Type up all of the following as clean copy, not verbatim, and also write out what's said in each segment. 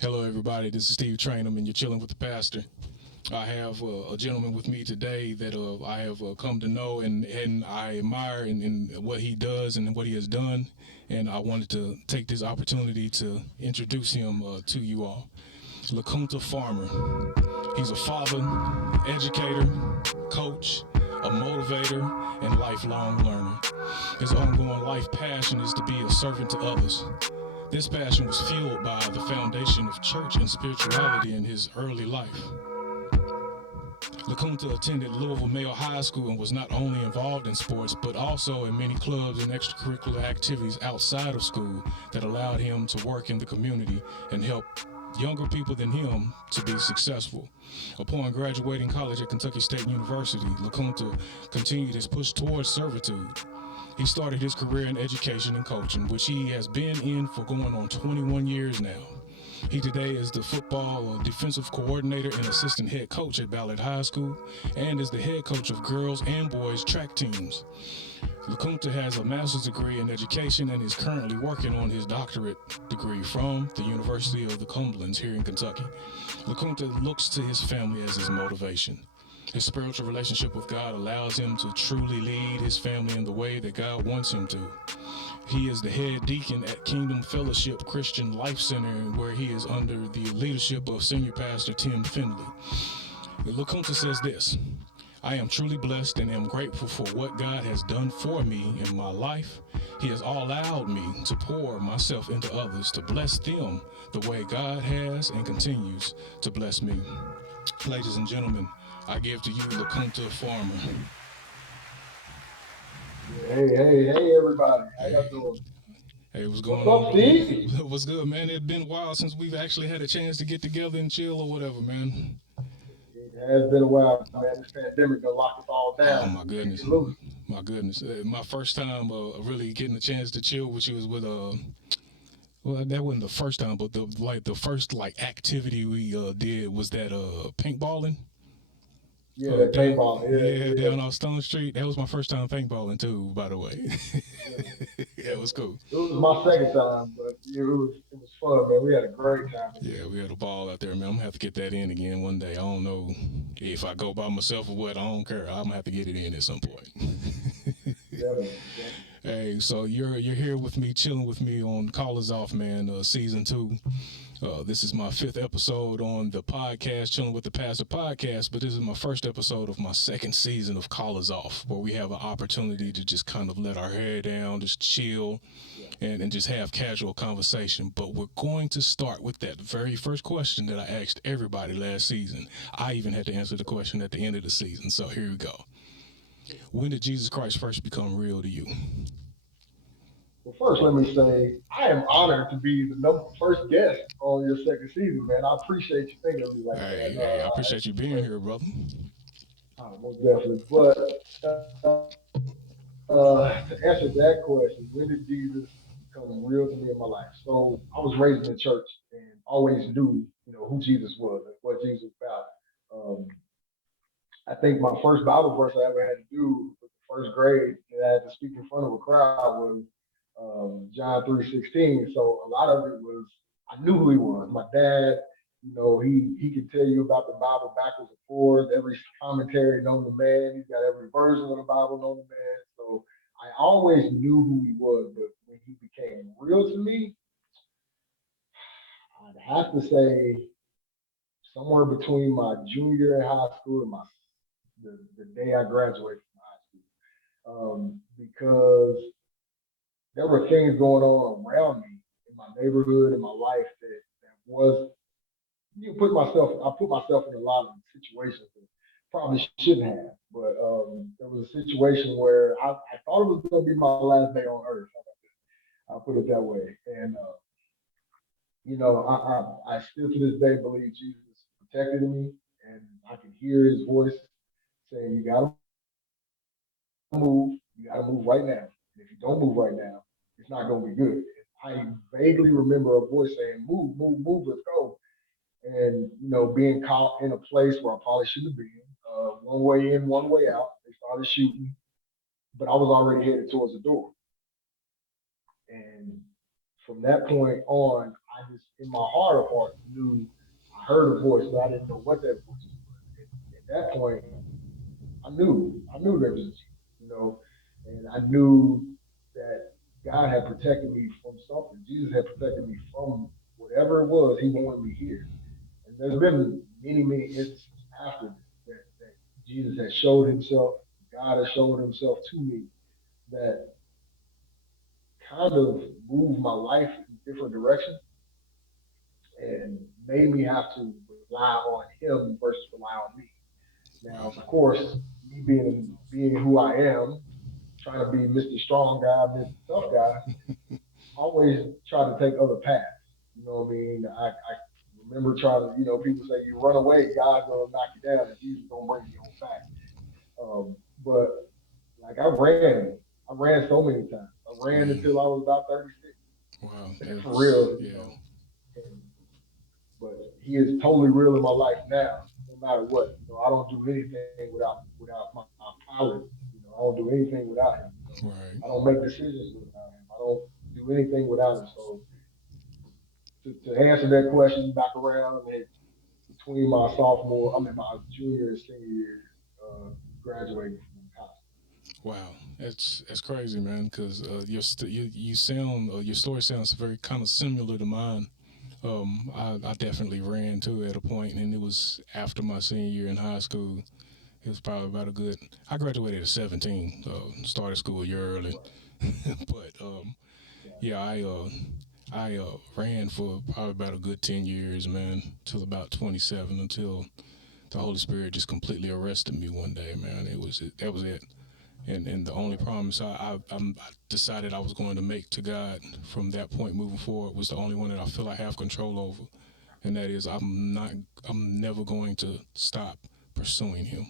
Hello, everybody. This is Steve Traynham, and you're chilling with the pastor. I have a gentleman with me today that I have come to know and I admire in what he does and what he has done. And I wanted to take this opportunity to introduce him to you all. LaKunta Farmer. He's a father, educator, coach, a motivator, and lifelong learner. His ongoing life passion is to be a servant to others. This passion was fueled by the foundation of church and spirituality in his early life. LaKunta attended Louisville Male High School and was not only involved in sports, but also in many clubs and extracurricular activities outside of school that allowed him to work in the community and help younger people than him to be successful. Upon graduating college at Kentucky State University, LaKunta continued his push towards servitude. He started his career in education and coaching, which he has been in for going on 21 years now. He today is the football defensive coordinator and assistant head coach at Ballard High School and is the head coach of girls and boys track teams. LaKunta has a master's degree in education and is currently working on his doctorate degree from the University of the Cumberlands here in Kentucky. LaKunta looks to his family as his motivation. His spiritual relationship with God allows him to truly lead his family in the way that God wants him to. He is the head deacon at Kingdom Fellowship Christian Life Center, where he is under the leadership of Senior Pastor Tim Finley. LaKunta says this: I am truly blessed and am grateful for what God has done for me in my life. He has allowed me to pour myself into others to bless them the way God has and continues to bless me. Ladies and gentlemen, I give to you LaKunta Farmer. Hey, everybody. How Hey, y'all doing? hey, what's What's going up, on? Steve? What's good, man? It's been a while since we've actually had a chance to get together and chill or whatever, man. It has been a while, man. This pandemic done locked us all down. Oh my We can't get goodness, loose. my goodness. My first time really getting a chance to chill with you was with well, that wasn't the first time, but the first like activity we did was that paintballing. Yeah, that Down, paintball. yeah, Yeah, down off Stone Street. That was my first time paintballing too, by the way. yeah, Yeah, it yeah. was cool. It was my second time, but it was fun, man. We had a great time in Yeah, there. we had a ball out there, man. I'm gonna have to get that in again one day. I don't know if I go by myself or what. I don't care. I'm gonna have to get it in at some point. Definitely, definitely. Hey, so you're here with me, chilling with me on Callers Off, man. Season 2. This is my fifth episode on the podcast, Chilling with the Pastor podcast, but this is my first episode of my second season of Callers Off, where we have an opportunity to just kind of let our hair down, just chill, Yeah. and just have casual conversation. But we're going to start with that very first question that I asked everybody last season. I even had to answer the question at the end of the season. So here we go. When did Jesus Christ first become real to you? Well, first, let me say I am honored to be the first guest on your second season, man. I appreciate you thinking of me like that. Hey, I That's appreciate you being great. here, brother. Most definitely. But to answer that question, when did Jesus become real to me in my life? So I was raised in the church and always knew who Jesus was and what Jesus was about. Um, I think my first Bible verse I ever had to do was the first grade, and I had to speak in front of a crowd was John 3:16. So a lot of it was I knew who he was. My dad, he could tell you about the Bible backwards and forwards, every commentary known to man. He's got every version of the Bible known to man. So I always knew who he was, but when he became real to me, I'd have to say somewhere between my junior year in high school and the day I graduated from high school. Because there were things going on around me in my neighborhood, in my life that was I put myself in a lot of situations that probably shouldn't have. But there was a situation where I thought it was going to be my last day on earth. I'll put it that way. And I still to this day believe Jesus protected me, and I can hear His voice saying, "You got to move. You got to move right now. And if you don't move right now, it's not going to be good." I vaguely remember a voice saying, "Move, move, move. Let's go." And being caught in a place where I probably shouldn't have been. One way in, one way out. They started shooting, but I was already headed towards the door. And from that point on, I just in my heart of hearts knew I heard a voice, but I didn't know what that voice was. And at that point, I knew there was a Jesus, you know, and I knew that God had protected me from something. Jesus had protected me from whatever it was He wanted me here. And there's been many, many instances after this that Jesus has showed Himself, God has showed Himself to me that kind of moved my life in different directions and made me have to rely on Him versus rely on me. Now, Wow. of course, me being who I am, trying to be Mr. Strong Guy, Mr. Tough Guy, always try to take other paths. You know what I mean? I remember trying to, people say you run away, God's gonna knock you down, and Jesus gonna bring you on back. But like I ran so many times. I ran Man. until I was about 36, Wow. for real, Yeah. And, but He is totally real in my life now, no matter what. I don't do anything without my pilot. I don't do anything without Him. I Right. don't make decisions without Him. I don't do anything without Him. So to answer that question back around, and between my junior and senior year, graduating from college. Wow. That's crazy, man. Because you sound your story sounds very kind of similar to mine. I definitely ran too at a point, and it was after my senior year in high school. It was probably about a good. I graduated at 17. Started school a year early, Right. but yeah, I ran for probably about a good 10 years, man, till about 27, until the Holy Spirit just completely arrested me one day, man. That was it. And the only Right. promise I decided I was going to make to God from that point moving forward was the only one that I feel I have control over, and that is I'm never going to stop pursuing Him.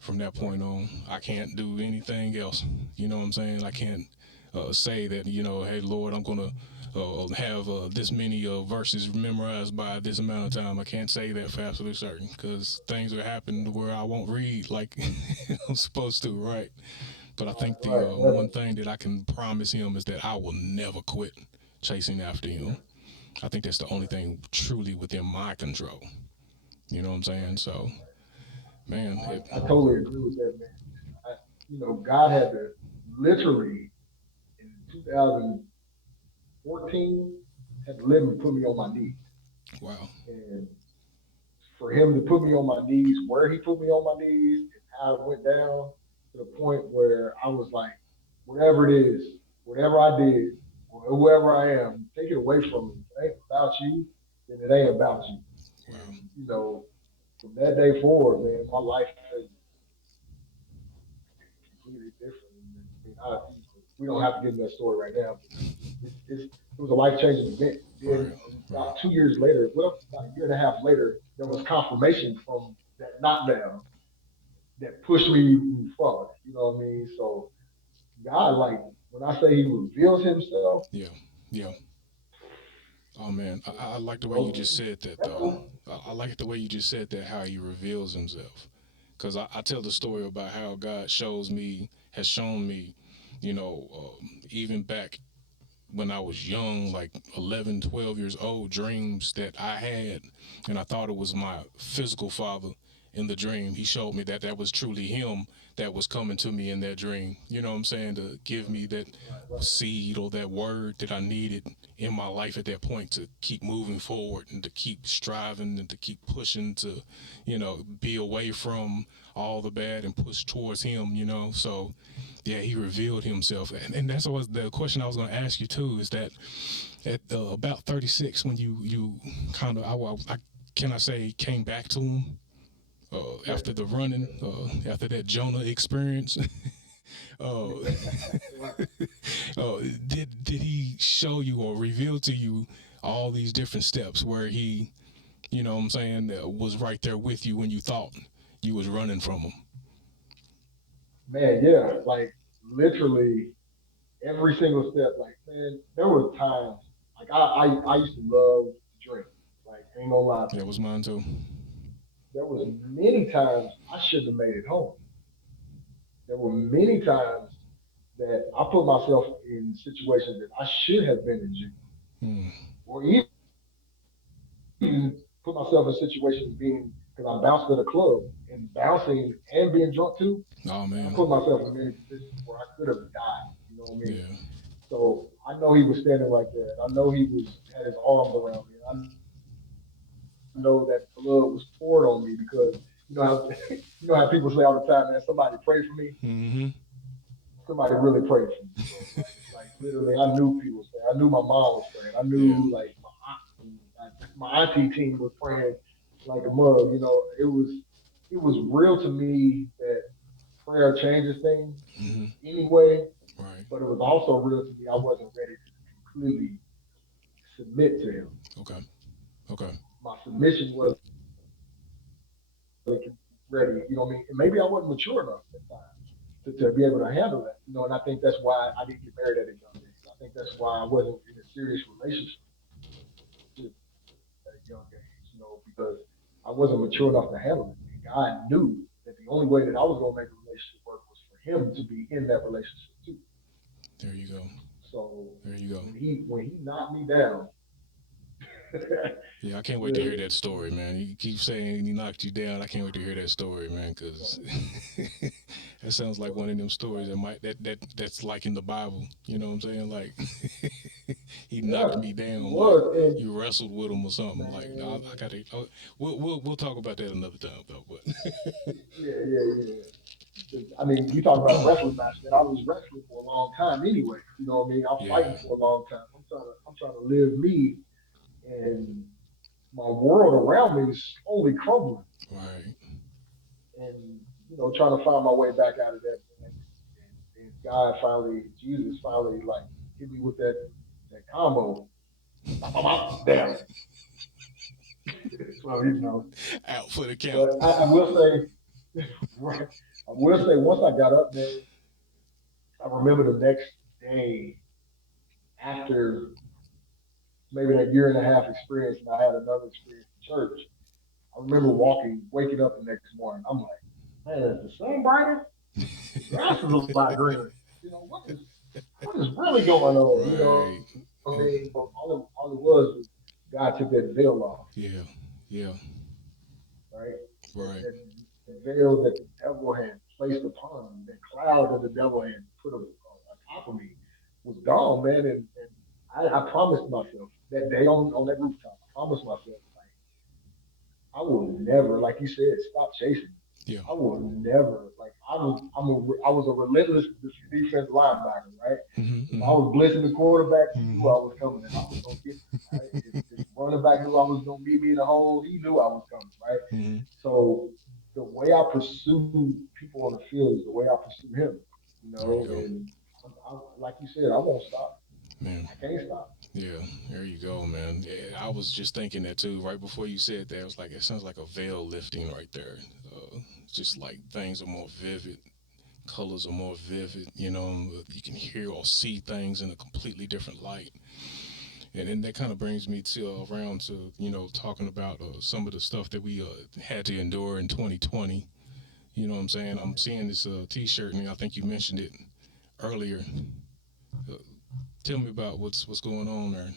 From that Right. point on, I can't do anything else. You know what I'm saying? I can't say that, hey, Lord, I'm going to have this many verses memorized by this amount of time. I can't say that for absolutely certain, because things will happen where I won't read like I'm supposed to, right? But I think the Right. one Never. thing that I can promise Him is that I will never quit chasing after Yeah. Him. I think that's the only thing truly within my control. You know what I'm saying? Right. So, man, I totally agree with that, man. God had to literally in 2014 had to literally put me on my knees. wow. And for Him to put me on my knees, where He put me on my knees, and how it went down to the point where I was like, whatever it is, whatever I did, or whoever I am, take it away from me. If it ain't about you, then it ain't about you. Wow. And from that day forward, man, my life has completely different. We don't have to get into that story right now, but it was a life changing event. Right. Then Right. about 2 years later, well, about a year and a half later, there was confirmation from that knockdown that pushed me forward. You know what I mean? So God, like when I say He reveals Himself, Yeah. Yeah. Oh man, I like the you way you know, just said that that's though. what, I like the way you just said that, how He reveals Himself. Because I tell the story about how God has shown me, even back when I was young, like 11, 12 years old, dreams that I had, and I thought it was my physical father in the dream. He showed me that that was truly him that was coming to me in that dream. You know what I'm saying? To give me that right, right, seed or that word that I needed in my life at that point to keep moving forward and to keep striving and to keep pushing to, be away from all the bad and push towards him. So yeah, he revealed himself, and that's always the question I was going to ask you too. Is that at about 36, when you kind of I can I say came back to him yeah, after the running, after that Jonah experience. uh, right. uh, did he show you or reveal to you all these different steps where he, what I'm saying, was right there with you when you thought you was running from him? Man, yeah, like literally every single step. Like, man, there were times like I used to love to drink. Like, ain't gonna lie to That you. was mine too. There was many times I shouldn't have made it home. There were many times that I put myself in situations that I should have been in jail, Hmm. or even myself in situations being because I bounced at a club and bouncing and being drunk too. Oh I man. put myself in many positions where I could have died. You know what I mean? Yeah. So I know he was standing right there. I know he was had his arms around me. I know that blood was poured on me because you know how you know how people say all the time, man, somebody pray for me. Mm-hmm. Somebody really prayed for me, bro. Like literally, I knew people was praying. I knew my mom was praying. I Yeah. knew like my auntie team was praying like a mug. You know, it was real to me that prayer changes things Mm-hmm. anyway, Right. but it was also real to me. I wasn't ready to completely submit to him. Okay. Okay. My submission wasn't ready. You know what I mean? And maybe I wasn't mature enough at the time to be able to handle that. You know, and I think that's why I didn't get married at a young age. I think that's why I wasn't in a serious relationship at a young age. You know, because I wasn't mature enough to handle it. And God knew that the only way that I was going to make a relationship work was for Him to be in that relationship too. There you go. So There you go. when he knocked me down, Yeah, I can't wait to hear literally, that story, man. You keep saying he knocked you down. I can't wait to hear that story, man, because that sounds like one of them stories that might that's like in the Bible. You know what I'm saying? Like he knocked yeah, me he down, like was, and you wrestled with him or something. Like I man, gotta. We'll talk about that another time though. But yeah. I mean, you talk about a wrestling match, man. I was wrestling for a long time anyway. You know what I mean? I'm yeah, fighting for a long time. I'm trying to live me, and my world around me is slowly crumbling, right. and trying to find my way back out of that, man. And God finally, Jesus finally, like hit me with that combo. Bop, bop, bop, down. So Out for the count. but I will say, right, I will say, once I got up, man, I remember the next day after maybe that year and a half experience, and I had another experience in church. I remember waking up the next morning. I'm like, man, is the sun brighter? The grass is a lot greener. What is really going on? You know what I Right. mean? But all it was God took that veil off, Yeah. Yeah. right? That Right. veil that the devil had placed upon me, that cloud that the devil had put on top of me, was gone, man. And I promised myself that day on that rooftop. I promised myself, like, I will never, like you said, stop chasing. Yeah. I will never, like, I was a relentless defense linebacker, right? Mm-hmm. If I Mm-hmm. was blitzing the quarterback, he knew Mm-hmm. I was coming and I was gonna get there, right? If the running back knew I was gonna meet me in the hole, he knew I was coming, right? Mm-hmm. So the way I pursue people on the field is the way I pursue him, There you go, and like you said, I won't stop. man. I can't stop. Yeah, there you go, man. Yeah, I was just thinking that too. Right before you said that, I was like, it sounds like a veil lifting right there. Just like things are more vivid, colors are more vivid. You can hear or see things in a completely different light. And then that kind of brings me to around to talking about some of the stuff that we had to endure in 2020. You know what I'm saying? I'm seeing this T-shirt, and I think you mentioned it earlier. Uh, Tell me about what's going on there.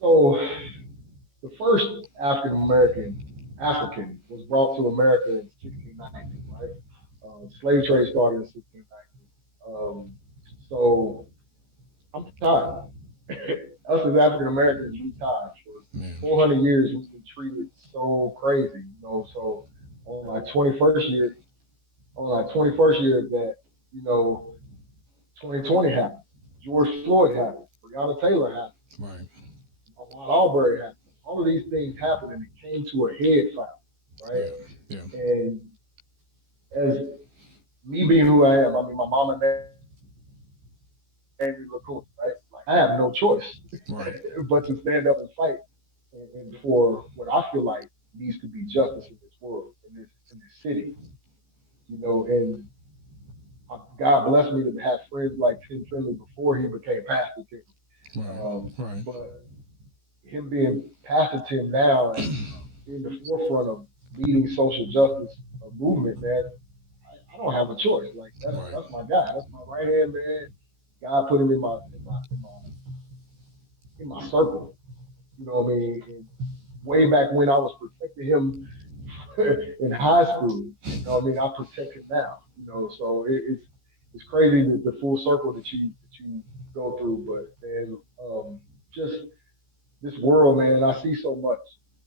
So the first African was brought to America in 1690, right? Slave trade started in 1690. So I'm tired. Us as African Americans, we tired. For Man, 400 years, we've been treated so crazy, So on my 21st year, on my 21st year of that, you know, 2020 happened. George Floyd happened. Breonna Taylor happened. right. Ahmaud Arbery happened. All of these things happened, and it came to a head finally, right? Yeah, yeah, And as me being who I am, I mean, my mama named me LaKunta, right? Like I have no choice but to stand up and right. fight and for what I feel like needs to be justice in this world, in this city, and God blessed me to have friends like Tim Finley before he became Pastor Tim. Right, right. But him being Pastor Tim now and in the forefront of leading social justice movement, man, I don't have a choice. Like Right. that's my guy. That's my right hand man. God put him in my circle. You know what I mean? way back when I was protecting him in high school. You know what I mean? I protect him now. You know, so it's crazy the full circle that you go through. But then just this world, man, I see so much.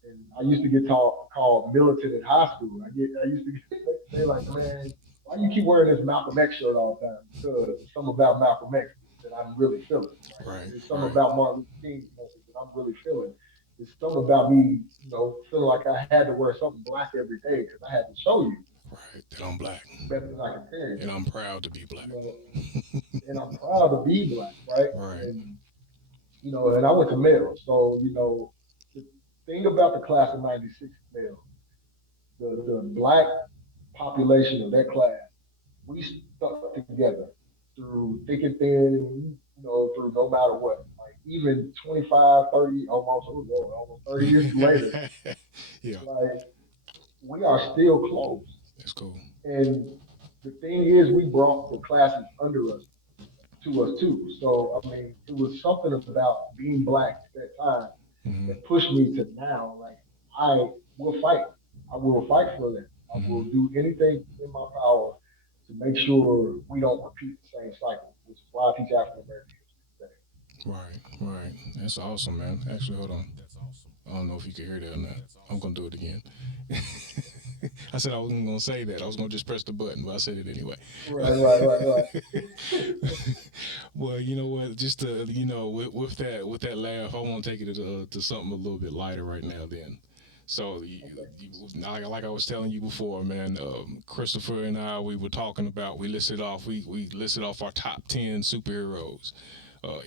And I used to get called militant in high school. I used to get they like, man, why you keep wearing this Malcolm X shirt all the time? Because it's something about Malcolm X that I'm really feeling, right? Right. It's something Right. about Martin Luther King's message that I'm really feeling. It's something about me, feeling like I had to wear something black every day because I had to show you Right. That I'm black, better than I can tell you. and I'm proud to be black. You know, and I'm proud to be black, right? Right. And I went to Mel. So, the thing about the class of '96 Mel, the black population of that class, we stuck together through thick and thin, through no matter what. Like even 25, 30, almost 30 years later, Yeah. like we are still close. That's cool. And the thing is, we brought the classes under us to us too. So I mean, it was something about being black at that time Hmm. that pushed me to now. Like I will fight. I will fight for that. I Hmm. will do anything in my power to make sure we don't repeat the same cycle, which is why I teach African American history Right. Right. That's awesome, man. Actually, hold on. I don't know if you can hear that or not. I'm gonna do it again. I said I wasn't gonna say that. I was gonna just press the button, but I said it anyway. today. Right. Well, you know what? Just to with that laugh, I want to take it to something a little bit lighter right now. Then, so like I was telling you before, man, Christopher and I, we were talking about. We listed off our top 10 superheroes.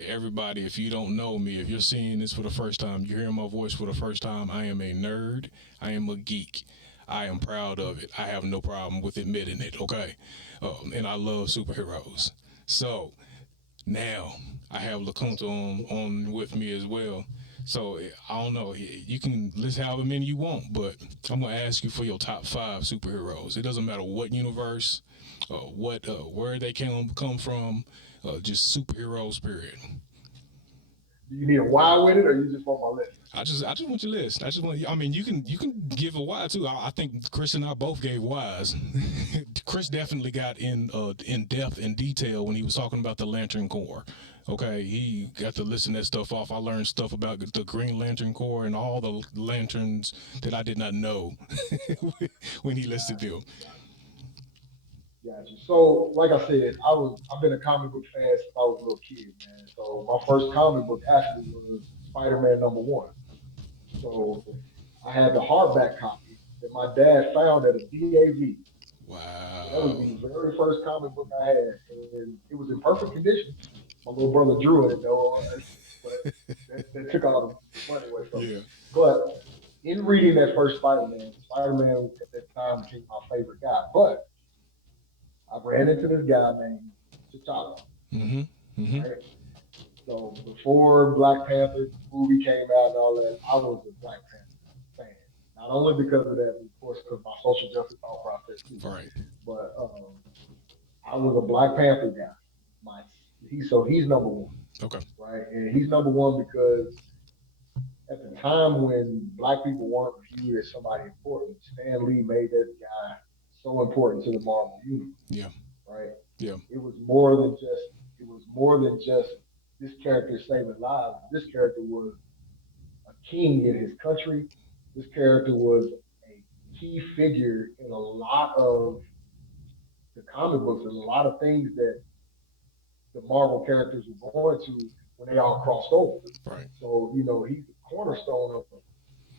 Everybody, if you don't know me, if you're seeing this for the first time, you're hearing my voice for the first time, I am a nerd. I am a geek. I am proud of it. I have no problem with admitting it, okay? And I love superheroes. So now I have LaKunta on with me as well. So I don't know. You can list however many you want, but I'm gonna ask you for your top 5 superheroes. It doesn't matter what universe, where they come from, just superheroes. Period. Do you need a why with it, or you just want my list? I just want your list. I just want. I mean, you can give a why too. I think Chris and I both gave whys. Chris definitely got in depth and detail when he was talking about the Lantern Corps. Okay, he got to listen that stuff off. I learned stuff about the Green Lantern Corps and all the lanterns that I did not know when he listed Gotcha, them. gotcha, gotcha. So, like I said, I've been a comic book fan since I was a little kid, man. So my first comic book actually was Spider-Man #1. So I had the hardback copy that my dad found at a DAV. So that was Wow. the very first comic book I had, and it was in perfect condition. My little brother drew it, though, but that took all the money away from me. Yeah. But in reading that first Spider-Man, Spider-Man at that time became my favorite guy. But I ran into this guy named T'Challa, Mhm. Mhm. right? So before Black Panther movie came out and all that, I was a Black Panther fan. Not only because of that, but of course, because my social justice thought process too. Right. But I was a Black Panther guy. My he's #1, Okay. right? And he's #1 because at the time when Black people weren't viewed as somebody important, Stan Lee made that guy so important to the Marvel universe, Yeah. right? Yeah. It was more than just it was more than just this character saving lives. This character was a king in his country. This character was a key figure in a lot of the comic books and a lot of things that the Marvel characters were going to when they all crossed over. Right. So, he's the cornerstone of,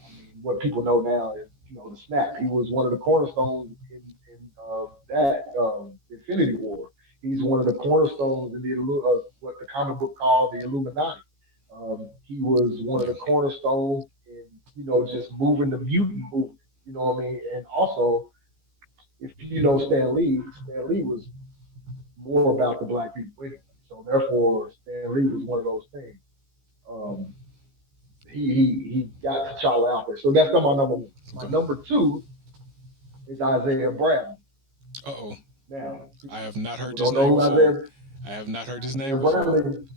I mean, what people know now is, the snap. He was one of the cornerstones in that Infinity War. He's one of the cornerstones in what the comic book called the Illuminati. He was one of Yeah. the cornerstones in, just moving the mutant movement. You know what I mean? And also, if you know Stan Lee was more about the black people anyway. So therefore, Stan Lee was one of those things. Um, he got T'Challa out there. So that's not my #1. My Okay. #2 is Isaiah Bradley. Uh oh. Now, I have not heard people this don't know name who before. Isaiah I have not heard this Isaiah name before. Bradley.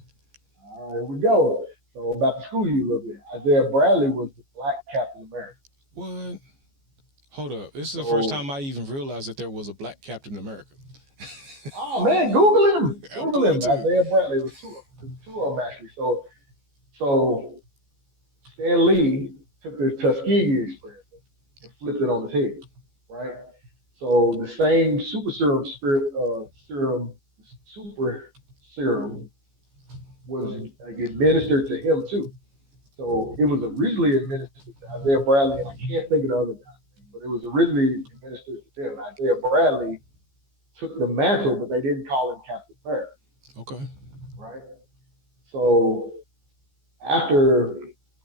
Here we go. So about to school you a little bit. Isaiah Bradley was the Black Captain America. What? Hold up. This is the first So, time I even realized that there was a black Captain America. oh man, Google him. I'm Google going him. to. Isaiah Bradley. It was two of them. It was two of them actually. So Stan Lee took the Tuskegee experiment and flipped it on his head, right? So the same super serum super serum was administered to him too. So it was originally administered to Isaiah Bradley, and I can't think of the other guy's name, but it was originally administered to them. Isaiah Bradley took the mantle, but they didn't call him Captain America, Okay. right? So after,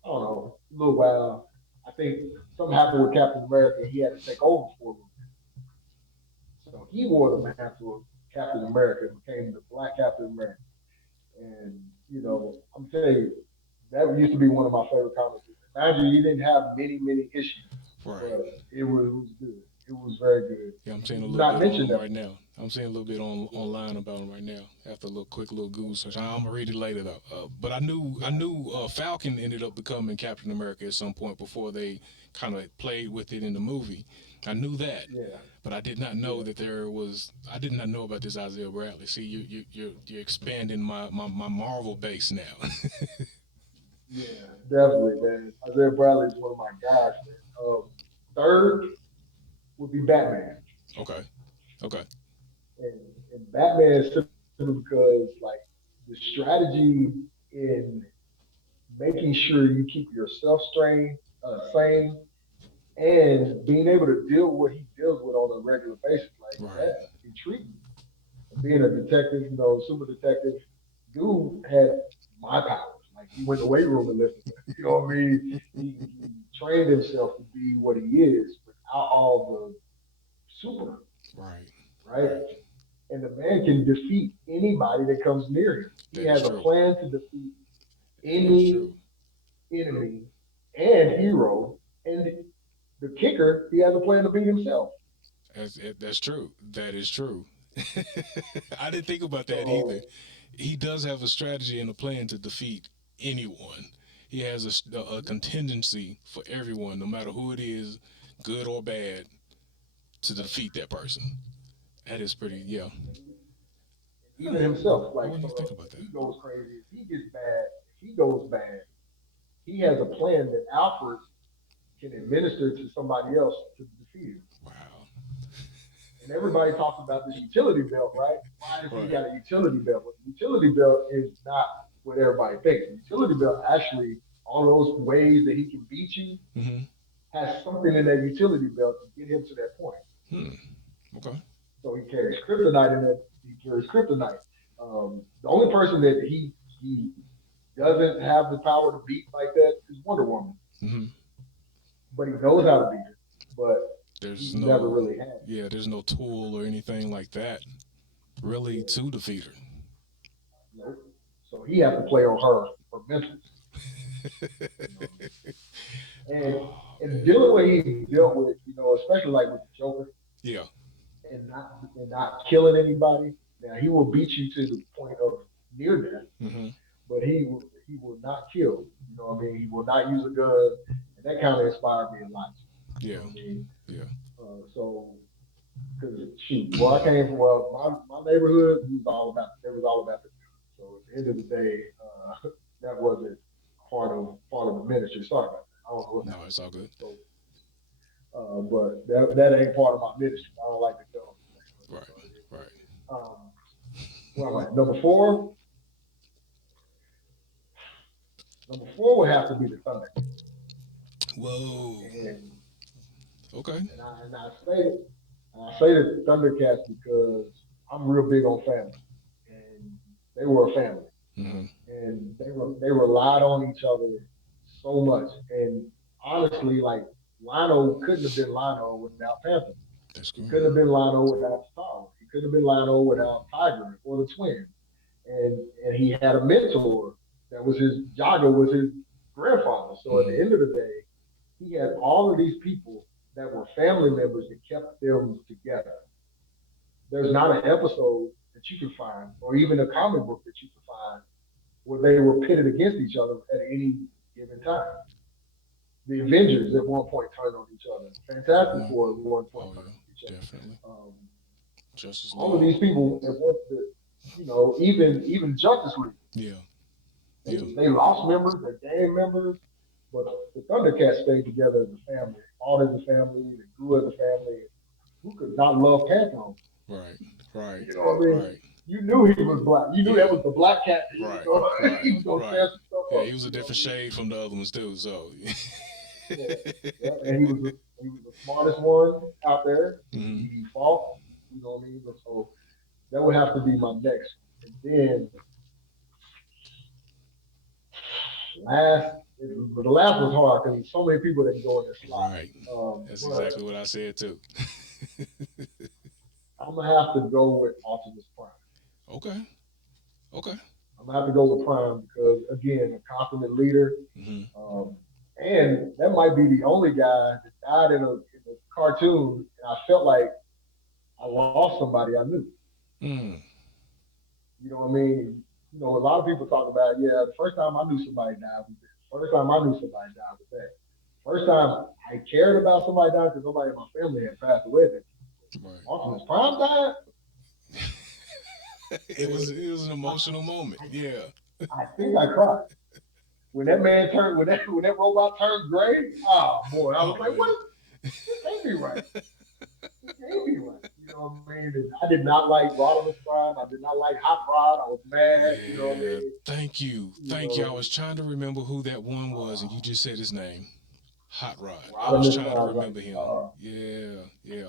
I don't know, a little while, I think something happened with Captain America. He had to take over for a little bit. So he wore the mantle of Captain America and became the Black Captain America. And, I'm telling you, that used to be one of my favorite comics. Mind you, he didn't have many issues, Right. but it was good. It was very good. Yeah, I'm seeing a little Not bit on mentioned them that. right now. I'm seeing a little bit online about them right now. After a little quick little Google search, I'm gonna read it later though. But I knew Falcon ended up becoming Captain America at some point before they kind of played with it in the movie. I knew that, Yeah, but I did not know yeah, that there was. I did not know about this Isaiah Bradley. See, you're expanding my Marvel base now. yeah, definitely, man. Isaiah Bradley is one of my guys, man. Third would be Batman. Okay. Okay. And, and Batman is simply because like the strategy in making sure you keep yourself sane and being able to deal with what he deals with on a regular basis, like Right. that intrigued me. And being a detective, super detective, dude had my powers. Like he went to the weight room and lifted. You know what I mean? He trained himself to be what he is without all the super, Right. right? Right. And the man can defeat anybody that comes near him. He That is has a true. plan to defeat That is true. any enemy and hero. And the kicker, he has a plan to beat himself. That's true. That is true. I didn't think about that either. So, He does have a strategy and a plan to defeat anyone. He has a contingency for everyone, no matter who it is, good or bad, to defeat that person. That is pretty, yeah. even himself, I like wouldn't even think if about that. he goes crazy, if he gets bad, if he goes bad, he has a plan that Alfred can administer to somebody else to defeat him. Wow. And everybody talks about this utility belt, right? Why does he Right. got a utility belt? Well, the utility belt is not what everybody thinks. The utility belt actually, all those ways that he can beat you, Mm-hmm. has something in that utility belt to get him to that point. Hmm. Okay. So he carries kryptonite in that. He carries kryptonite. The only person that he doesn't have the power to beat like that is Wonder Woman, Mm-hmm. but he knows how to beat her. But There's he's never no, really had it. yeah, there's no tool or anything like that really Yeah, to defeat her. nope. So he has to play on her mental, you know. Oh And man. dealing with what he dealt with, especially like with the Joker Yeah. and not killing anybody. Now he will beat you to the point of near death, Mm-hmm. but he will not kill. You know what I mean? He will not use a gun, and that kind of inspired me a lot. You Yeah. know what I mean? Yeah. So, because shoot, where I came from, well, my neighborhood was all about the gun. So at the end of the day, that wasn't part of the ministry. Sorry about that. I don't know what No, happened. it's all good. So, but that ain't part of my ministry. I don't like the gun. Right. So it is what Right. it is. Where am I? Number four. Number four would have to be the Thundercat. Whoa. And Okay. and I say the Thundercats because I'm real big on family, and they were a family, Mm-hmm. and they relied on each other so much. And honestly, like Lionel couldn't have been Lionel without Panther. That's He good. couldn't have been Lionel without Star. He couldn't have been Lionel without Tiger or the twins. And he had a mentor that was his Jaga was his grandfather. So at Mm-hmm. the end of the day, he had all of these people that were family members that kept them together. There's not an episode that you can find, or even a comic book that you can find where they were pitted against each other at any given time. The Avengers at one point turned on each other. Fantastic Mm-hmm. Four at one point Oh turned on each yeah, other. definitely. Um, Justice all of League. these people at one, even Justice League, Yeah, they, yeah. they lost members, they gained members, but the Thundercats stayed together as a family, fought as a family, they grew as a family. Who could not love Phantom? Right, right, You know what I mean? right. You knew he was black. You knew that Yeah, was the black cat that he was right, going right, he was gonna right. tear some stuff Yeah, up. he was a You know what different I mean? shade from the other ones too. So. Yeah, yeah. And he was the smartest one out there. Hmm. He fought. You know what I mean? So that would have to be my next one. And then last, the last was hard because there's so many people that can go in this slot. Right. That's But exactly what I said too. I'm gonna have to go with Optimus Prime. Okay. Okay. I'm gonna have to go with Prime because again, a confident leader. Hmm. Um, and that might be the only guy that died in a cartoon, and I felt like I lost somebody I knew. Mm. You know what I mean? A lot of people talk about, yeah, the first time I knew somebody died was this. First time I knew somebody died was that. First time I cared about somebody dying because nobody in my family had passed away. That Right. Optimus Prime died. It was it was an I, emotional moment. I, Yeah. I think I cried when that man turned when that robot turned gray. Oh boy, I was Oh like, what? man. This can't be right. This can't be right. You know what I mean? And I did not like Rodimus Prime. I did not like Hot Rod. I was mad. You know what I Yeah. mean? Thank you. You Thank you. I know, was trying to remember who that one was, and you uh, just said his name. Hot Rod. I was Rodimus trying to Prime, like, remember him. Yeah. Yeah.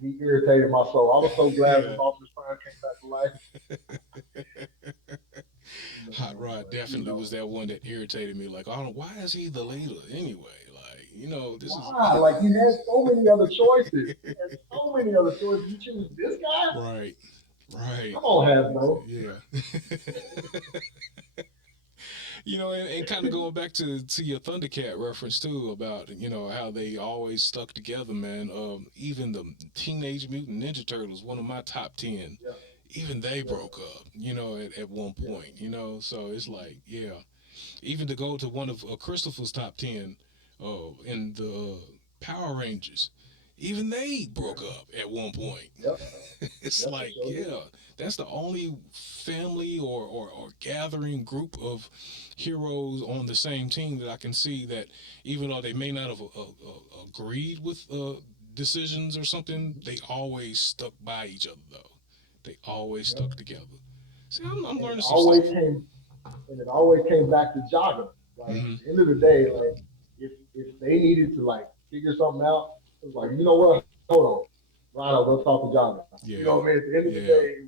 he irritated my soul. I was so glad when Yeah. Optimus Prime came back to life. Hot Rod But definitely was that one that irritated me. Like, I don't know, why is he the leader anyway? Like, this is why? Like you had so many other choices. You had so many other choices. You choose this guy? right, right, Come on, Hasbro. yeah. And kind of going back to your Thundercat reference too about how they always stuck together, man. Even the Teenage Mutant Ninja Turtles, one of my top 10, Yeah, even they yeah, broke up, at one yeah. point, so it's like, yeah. Even to go to one of Christopher's top 10, in the Power Rangers, even they Yeah. broke up at one point. Yep. It's Yep. They like, sure did. yeah, that's the only family or gathering group of heroes on the same team that I can see that, even though they may not have agreed with decisions or something, Mm-hmm. they always stuck by each other, though. They always Yep. stuck together. See, I'm And it learning some always stuff. came and it always came back to Jaga. Like Hmm. at the end of the day, like if they needed to like figure something out, it was like, you know what? Hold on. Rhino, go talk to Jaga. You know what I Yeah, mean? At the end of the day, yeah,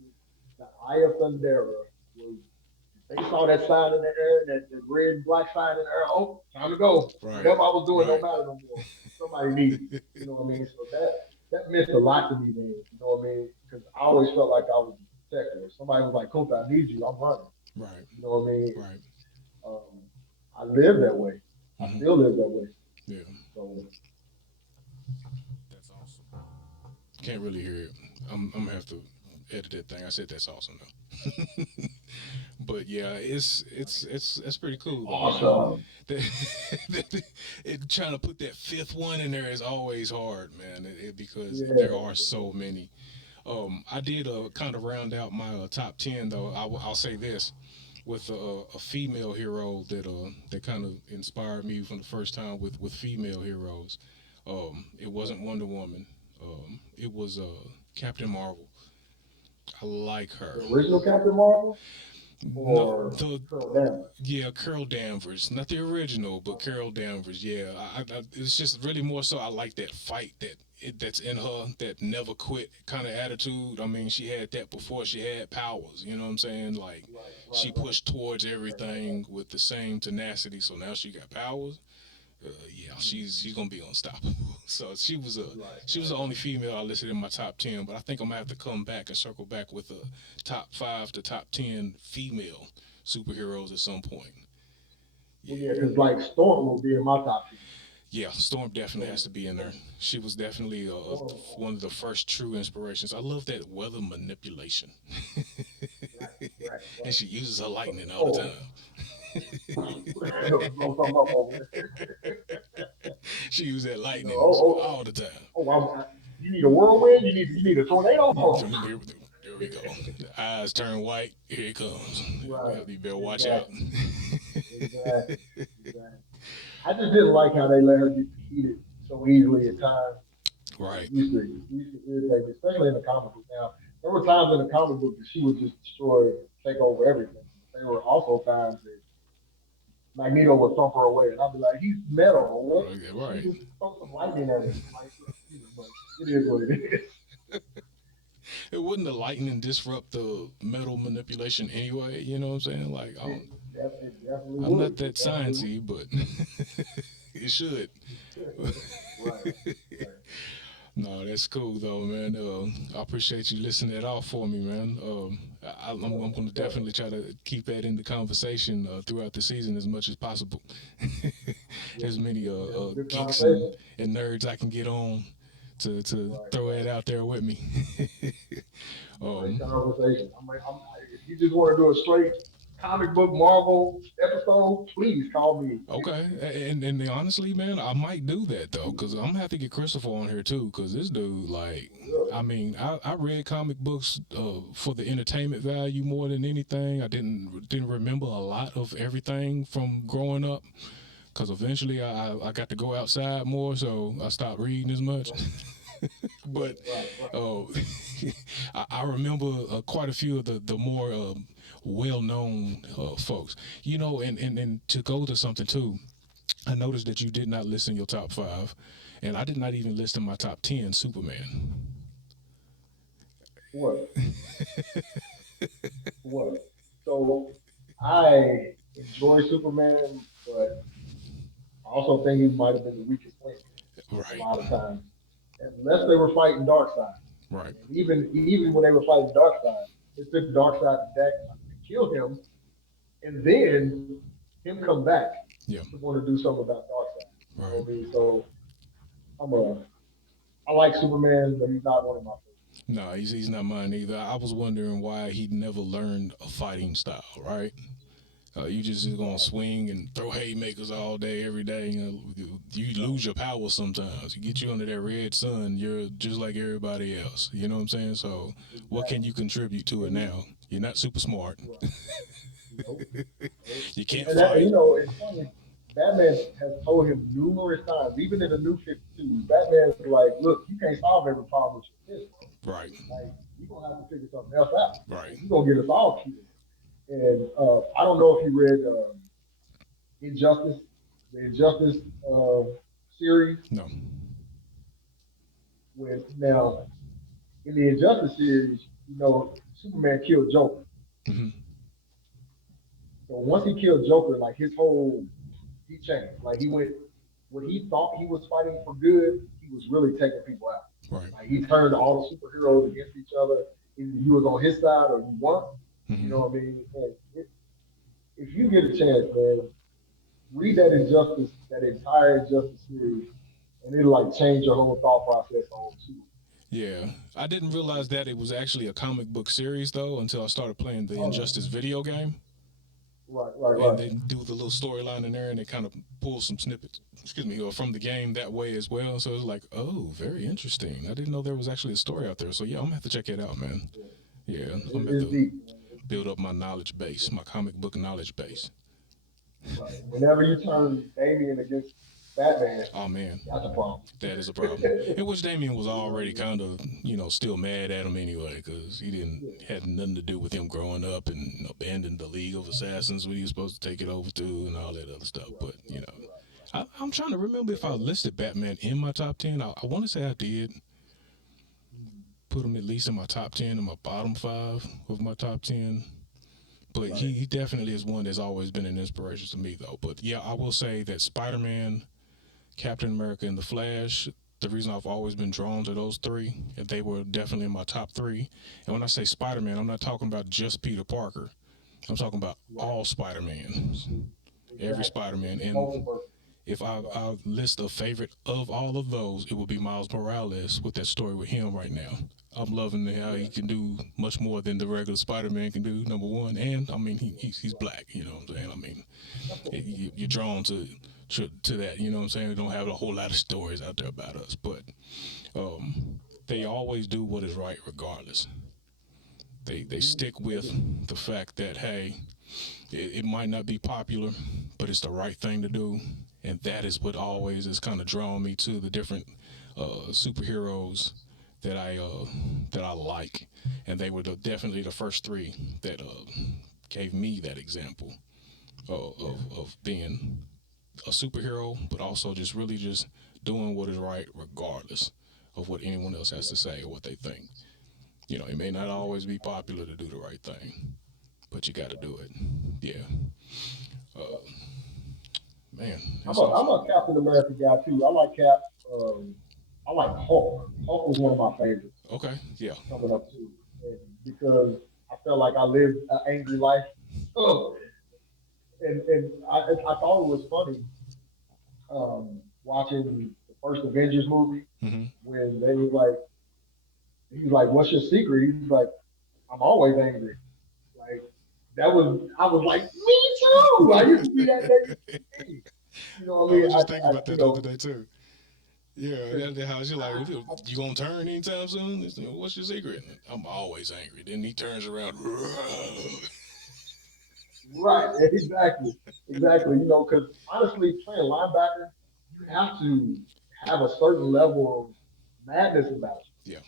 the Eye of Thundera was they saw that sign in the air, that red and black sign in the air. Oh, time to go. right, Whatever I was doing don't right. matter no more. Somebody needs me. You know what I mean? So that meant a lot to me then. You know what I mean? Because I always felt like I was a protector. If somebody was like, "Kunta, I need you," I'm running. Right, You know what I mean? right. Um, I live that way. I Hmm. still live that way. Yeah, So that's awesome. Can't really hear it. I'm gonna have to edit that thing. I said that's awesome though. But yeah, it's pretty cool though, man. awesome. Trying to put that fifth one in there is always hard, man. Because there Yeah. are so many. I did kind of round out my top 10 though. I'll say this with a female hero that kind of inspired me from the first time with female heroes. It wasn't Wonder Woman. It was Captain Marvel. I like her. The original Captain Marvel No, or the Colonel Danvers? yeah, Carol Danvers, not the original, but Okay. Carol Danvers. Yeah, it's just really more so. I like that fight that's in her, that never quit kind of attitude. I mean, she had that before she had powers. You know what I'm saying? Like, Right, right, she right, pushed towards right, right, right. everything with the same tenacity. So now she got powers. Yeah, Mm, she's gonna be unstoppable. So right, she was right. the only female I listed in my top 10. But I think I'm gonna have to come back and circle back with a top 5 to top 10 female superheroes at some point. Well, yeah, Yeah, because like Storm will be in my top 10. yeah. Storm definitely has So, to be in there. so She was definitely Storm, one of the first true inspirations. I love that weather manipulation. right, And she uses her lightning all the Oh, time. blow something up over She uses that You know, lightning oh, all the time. oh, you need a whirlwind. You need a tornado. Here we go. The eyes turn white. Here it comes. Right. You better watch out. Exactly. Exactly. Exactly. I just didn't like how they let her get defeated so easily at times. Right. It used to irritate me, especially in the comic book. Now, there were times in the comic book that she would just destroy, take over everything. There were also times that Magneto would thump her away, and I'd be like, "He's metal. What? Okay, She right. just throw some lightning at him." Like, but it is what it is. It wouldn't the lightning disrupt the metal manipulation anyway? You know what I'm saying? Like, It definitely I'm would. not that It definitely would. sciencey, but it should. Right. Right. No, that's cool though, man. I appreciate you listening that off for me, man. Yeah, I'm going to most definitely. definitely try to keep that in the conversation throughout the season as much as possible. Yeah. As many Yeah, it's a good geeks conversation. and nerds I can get on to Right. throw Right. it out there with me. Great um, conversation. If you just want to do a straight comic book Marvel episode, please call me. okay, and honestly, man, I might do that though, cause I'm gonna have to get Christopher on here too, cause this dude, like, Really? I mean, I read comic books for the entertainment value more than anything. I didn't remember a lot of everything from growing up, cause eventually I got to go outside more, so I stopped reading as much. Right. But Right. Right. uh, I remember quite a few of the more well-known folks, you know, and to go to something too. I noticed that you did not list in your top five, and I did not even list in my top 10 Superman. What? What? So I enjoy Superman, but I also think he might have been the weakest link a Right, lot of times, unless they were fighting Darkseid. right. And even when they were fighting Darkseid, it took Darkseid to kill him, and then him come back Yeah, to want to do something about Darkseid. You know right. what I mean? So I'm a I like Superman, but he's not one of my favorites. No, he's not mine either. I was wondering why he never learned a fighting style, right? You just gonna Right. swing and throw haymakers all day, every day. You lose your power sometimes. You get you under that red sun, you're just like everybody else. You know what I'm saying? So, what can Exactly. you contribute to it And now? You're not super smart. right. Nope. Nope. You And, can't and that, fight. it's funny. Batman has told him numerous times, even in the New 52, Batman's like, look, you can't solve every problem with your fist, bro. Right, Like, you're going to have to figure something else out. right. Like, you're going to get us all killed. And I don't know if you read Injustice, the Injustice series. No. When now in the Injustice series, Superman killed Joker. Hmm. So once he killed Joker, like his whole he changed. Like he went what he thought he was fighting for good, he was really taking people out. Right. Like he turned all the superheroes against each other. Either you was on his side or you weren't. You Hmm. know what I mean? And if you get a chance, man, read that Injustice, that entire Injustice series, and it'll like change your whole thought process on Superman. Yeah, I didn't realize that it was actually a comic book series though until I started playing the Oh no. Injustice video game, Right, right, and right. they do the little storyline in there, and they kind of pull some snippets, excuse me, or from the game that way as well. So it's like, oh, very interesting. I didn't know there was actually a story out there. So yeah, I'm gonna have to check it out, man. Yeah, Yeah, yeah. I'm gonna have It's to deep, man. It's build deep. up my knowledge base, my comic book knowledge base. Right. Whenever you turn Damien against Batman, Oh man, that's a problem. that is a problem. In which Damien was You know what I already mean? kind of, still mad at him anyway, because he didn't Yeah, had nothing to do with him growing up and abandoned the League of Assassins when he was supposed to take it over to and all that other stuff. right, But right, right, right. I'm trying to remember if I listed Batman in my top 10. I want to say I did Mm, put him at least in my top 10 and my bottom five of my top 10. But right. he definitely is one that's always been an inspiration to me, though. But yeah, I will say that Spider Man, Captain America, and The Flash, the reason I've always been drawn to those three, and they were definitely in my top three. And when I say Spider Man, I'm not talking about just Peter Parker. I'm talking about Right. all Spider Man, every Exactly. Spider Man, The and multiverse. if I list a favorite of all of those, it would be Miles Morales with that story with him right now. I'm loving how he can do much more than the regular Spider-Man can do. Number one, and I mean he's black. You know what I'm saying? I mean, you're drawn to that. You know what I'm saying? We don't have a whole lot of stories out there about us, but they always do what is right regardless. They stick with the fact that hey, it might not be popular, but it's the right thing to do, and that is what always has kind of drawn me to the different superheroes that I like, and they were definitely the first three that gave me that example of being a superhero, but also just really just doing what is right regardless of what anyone else has to say or what they think. You know, it may not always be popular to do the right thing, but you got to do it. Yeah, uh, man, I'm that's a I'm awesome. a Captain America guy too. I like Cap. Um, I like Hulk. Hulk was one of my favorites Okay, yeah, coming up too, and because I felt like I lived an angry life. Oh, and I thought it was funny watching the first Avengers movie hmm when they was like, he's like, "What's your secret?" He's like, "I'm always angry." Like I was like, "Me too." I used to be that nigga. You know what I I mean? was just thinking about You that the other know, day too. Yeah, 'cause that how you're like, I, you gonna turn anytime soon? What's your secret? I'm always angry. Then he turns around. right, exactly, exactly. You know, because honestly, playing linebacker, you have to have a certain level of madness about Yeah,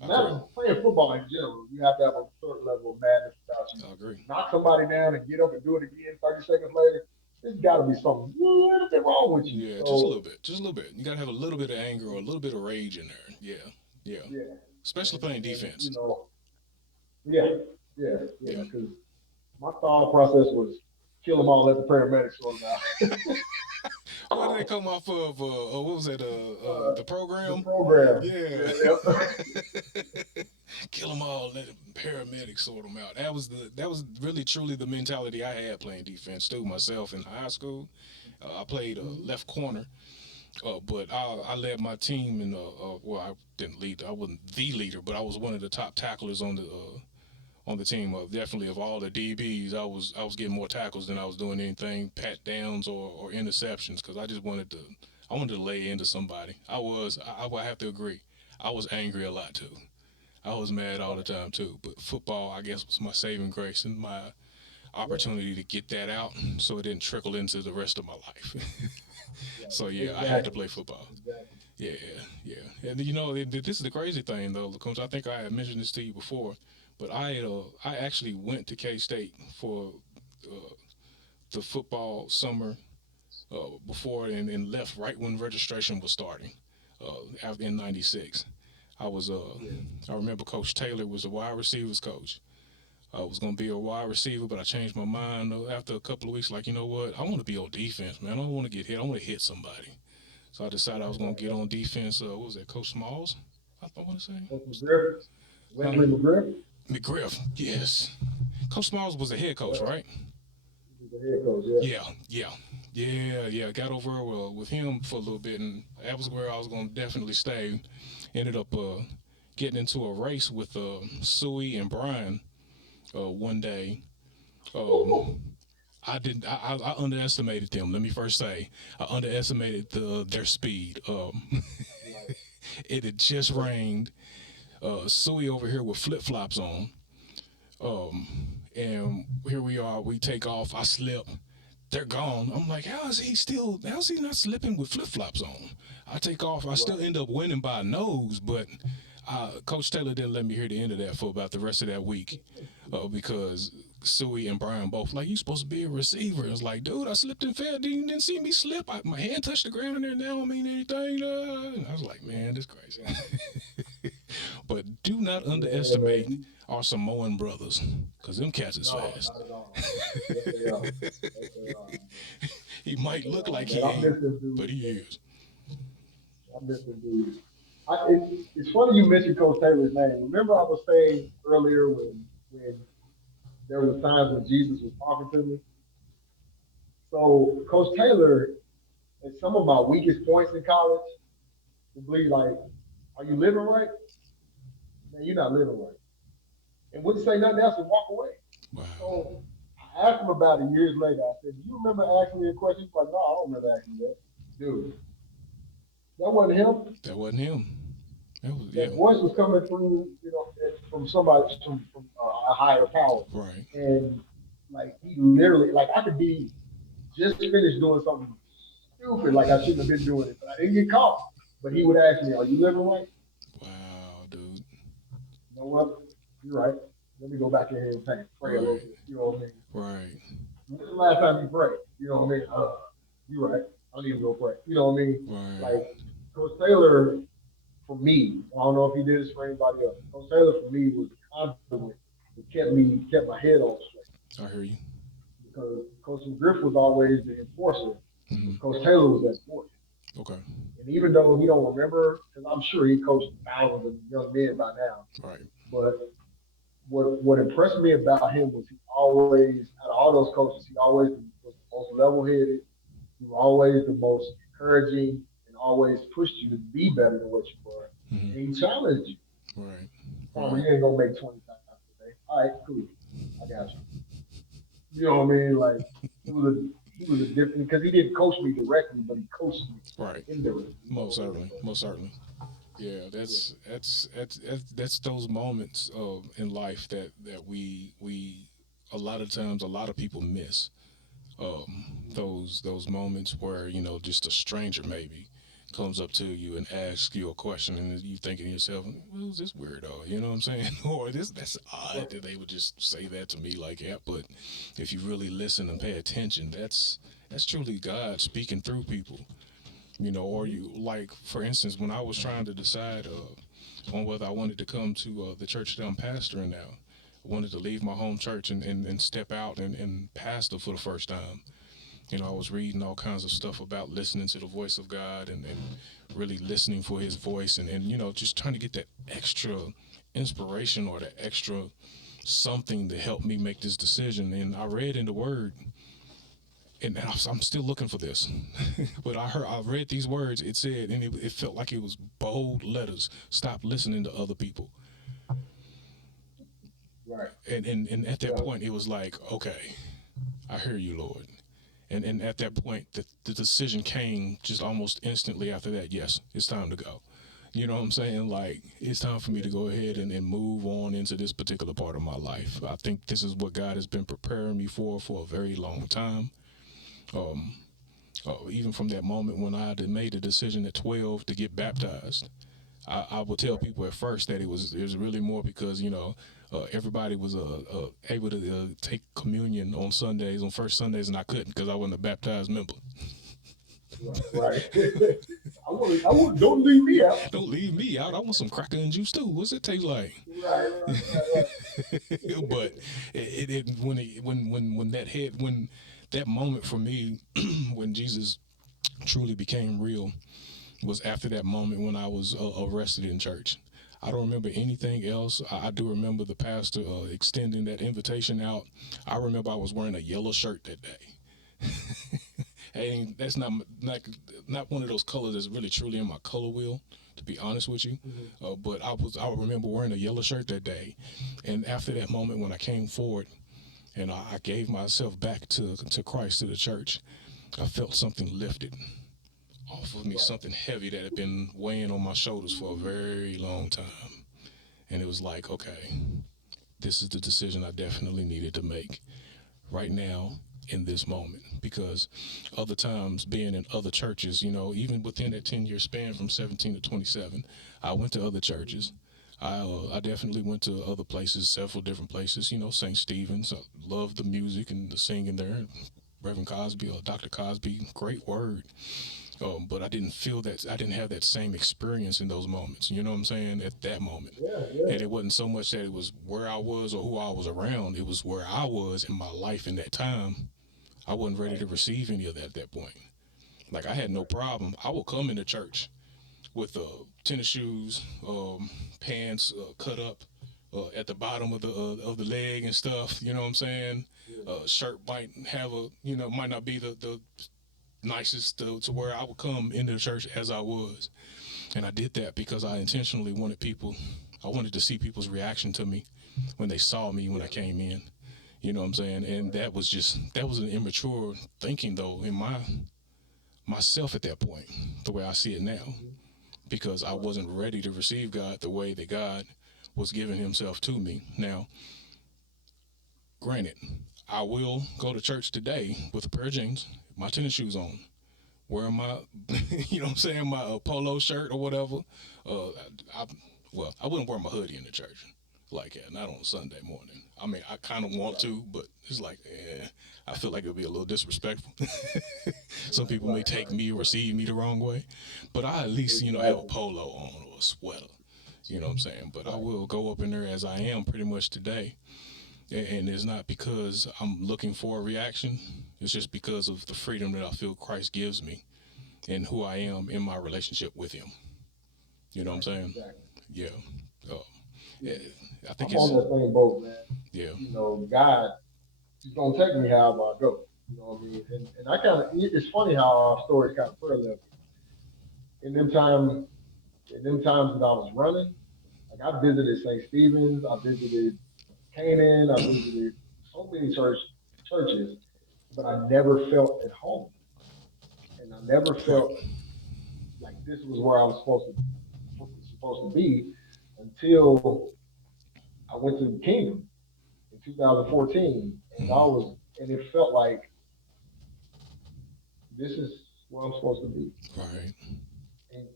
you. I agree. Not playing football in general, you have to have a certain level of madness about you. I agree. Knock somebody down and get up and do it again 30 seconds later. There's got to be something a little bit wrong with you. Yeah, just a little So bit. Just a little bit. You gotta have a little bit of anger or a little bit of rage in there. Yeah, yeah. yeah, Especially playing and defense. yeah, yeah, Yeah. yeah. Because my thought process was kill them all, let the paramedics sort them out. What did they come off of? What was that? The The program. program. Yeah. Yeah, yep. Kill them all. Let the paramedics sort them out. That was really truly the mentality I had playing defense too. Myself in high school, I played Mhm. left corner. But I led my team in well, I didn't lead. I wasn't the leader, but I was one of the top tacklers on the team. Definitely of all the DBs, I was getting more tackles than I was doing anything pat downs or interceptions because I wanted to lay into somebody. I would have to agree. I was angry a lot too. I was mad all the time too. But football, I guess, was my saving grace and my Yeah, opportunity to get that out so it didn't trickle into the rest of my life. yeah, So yeah, I had to exactly, play football. exactly. Yeah, yeah. And you know, this is the crazy thing though, LaKunta. I think I had mentioned this to you before, but I actually went to K State for uh, the football summer before and left right when registration was starting. After in '96, I was Yeah, I remember Coach Taylor was the wide receivers coach. I was gonna be a wide receiver, but I changed my mind after a couple of weeks. Like, you know what? I want to be on defense, man. I don't want to get hit. I want to hit somebody. So I decided I was going to get on defense. What was that, Coach Smalls? I want to say. Coach McGriff, Huh? Wesley McGriff. McGriff. Yes. Coach Smalls was the head coach, Yeah, right? he was the head coach. Yeah. Yeah, yeah, yeah. Got over with him for a little bit, and that was where I was going to definitely stay. Ended up getting into a race with Suey and Brian one day. Um, I didn't. I underestimated them. Let me first say, I underestimated their speed. Right. It had just rained. Suey over here with flip flops on. Um, and here we are. We take off. I slip. They're gone. I'm like, how's he not slipping with flip flops on? I take off. I still Right. end up winning by a nose, but Coach Taylor didn't let me hear the end of that for about the rest of that week because Suey and Brian both like, you supposed to be a receiver. It's like, dude, I slipped and fell. Didn't see me slip. My hand touched the ground and there now don't mean anything. And I was like, man, this crazy. But do not Yeah, underestimate man. our Samoan brothers, because them cats is No, fast. not at all. Yes, they are. Yes, they are. He Yes, might they look are. like Man, he I ain't, miss them but dudes, he man. is. I miss them dudes. It's funny you mentioned Coach Taylor's name. Remember I was saying earlier when there was times when Jesus was talking to me. So Coach Taylor, And some of my weakest points in college would be like, "Are you living right? Man, you're not living right." And wouldn't say nothing else and walk away. Wow. So I asked him about it years later. I said, "Do you remember asking me a question?" He's like, "No, I don't remember asking you that." Dude, that wasn't him. That wasn't him. That was, yeah. That voice was coming through, from somebody, from a higher power. Right. And like he literally, like I could be just finished doing something stupid, like I shouldn't have been doing it, but I didn't get caught. But he would ask me, "Are you living right?" Wow, dude. You know what? You're right. Let me go back in here and pray a little Right. bit. You know what I mean? Right. When's the last time you prayed? You know what I mean? You're right. I need to go pray. You know what I mean? Right. Like Coach Taylor, for me, I don't know if he did this for anybody else. Coach Taylor for me was the conduit that kept my head on straight. I hear you. Because Coach Griff was always the enforcer, Hmm. but Coach Taylor was that force. Okay. And even though he don't remember, because I'm sure he coached thousands of young men by now, Right. but what impressed me about him was he always, out of all those coaches, he always was the most level headed. He was always the most encouraging and always pushed you to be better than what you were. Hmm. And he challenged you. Right. Farmer, Right. you ain't gonna make 20 times today. All right, cool. I got you. You know what I mean? Like he was a different because he didn't coach me directly, but he coached me Right. indirectly. You know Most what I mean? certainly. Most certainly. Yeah, Yeah. that's those moments in life that we a lot of times a lot of people miss. Those moments where just a stranger maybe comes up to you and asks you a question and you thinking to yourself, who's this weirdo? You know what I'm saying? Or this that's odd Right. that they would just say that to me like that. But if you really listen and pay attention, that's truly God speaking through people. Or Mm-hmm. you like, for instance, when I was trying to decide on whether I wanted to come to the church that I'm pastoring now. I wanted to leave my home church and step out and pastor for the first time. I was reading all kinds of stuff about listening to the voice of God and really listening for his voice and just trying to get that extra inspiration or that extra something to help me make this decision. And I read in the Word, and I'm still looking for this, but I read these words. It said, and it felt like it was bold letters. Stop listening to other people. Right. And at that Yeah. point, it was like, okay, I hear you, Lord. And at that point, the decision came just almost instantly after that. Yes, it's time to go. You know what I'm saying? Like, it's time for me to Yeah. go ahead and move on into this particular part of my life. I think this is what God has been preparing me for a very long time. Um, Even from that moment when I had made the decision at 12 to get baptized, I would tell Right. people at first that it was really more because everybody was able to take communion on Sundays, on first Sundays, and I couldn't because I wasn't a baptized member. Right. Right. I want. Don't leave me out. Don't leave me out. I want some cracker and juice too. What's it taste like? Right. Right. Right. But when that moment for me when Jesus truly became real was after that moment when I was arrested in church. I don't remember anything else. I do remember the pastor extending that invitation out. I remember I was wearing a yellow shirt that day. Hey, that's not one of those colors that's really truly in my color wheel, to be honest with you. Mhm. But I remember wearing a yellow shirt that day, and after that moment when I came forward and I gave myself back to Christ, to the church, I felt something lifted off of me, Right. something heavy that had been weighing on my shoulders for a very long time. And it was like, okay, this is the decision I definitely needed to make right now in this moment. Because other times, being in other churches, even within that 10-year span from 17 to 27, I went to other churches. I definitely went to other places, several different places. St. Stephen's. I loved the music and the singing there. Reverend Cosby or Dr. Cosby, great word. But I didn't feel that. I didn't have that same experience in those moments. You know what I'm saying? At that moment, Yeah. Yeah. and it wasn't so much that it was where I was or who I was around. It was where I was in my life in that time. I wasn't ready Right. to receive any of that at that point. Like I had no Right. problem. I would come into church with tennis shoes, pants cut up at the bottom of the leg and stuff. You know what I'm saying? Yeah. Shirt might have might not be the nicest to where I would come into the church as I was. And I did that because I intentionally wanted I wanted to see people's reaction to me when they saw me when I came in. You know what I'm saying? And that was an immature thinking though in myself at that point, the way I see it now, because I wasn't ready to receive God the way that God was giving Himself to me. Now, granted, I will go to church today with a pair of jeans, my tennis shoes on, wearing my, you know what I'm saying, my polo shirt or whatever. Uh, I, I wouldn't wear my hoodie in the church like that, not on Sunday morning. I mean, I kind of want to, but it's like, I feel like it would be a little disrespectful. Some people may take me or receive me the wrong way, but I at least, have a polo on or a sweater. You know what I'm saying? But I will go up in there as I am pretty much today. And it's not because I'm looking for a reaction. It's just because of the freedom that I feel Christ gives me and who I am in my relationship with Him. You know what I'm saying? Exactly. Yeah. Uh, Yeah. yeah. I think I'm on it's, that same boat, man. yeah. God is gonna take me however I go. You know what I mean? And I kind of, it's funny how our stories kind of parallel. In them time, in them times that I was running, like I visited St. Stephen's, I visited Canaan, I visited so many churches, but I never felt at home, and I never Right. felt like this was where I was supposed to be until I went to the Kingdom in 2014, and Mm-hmm. it felt like this is where I'm supposed to be, Right.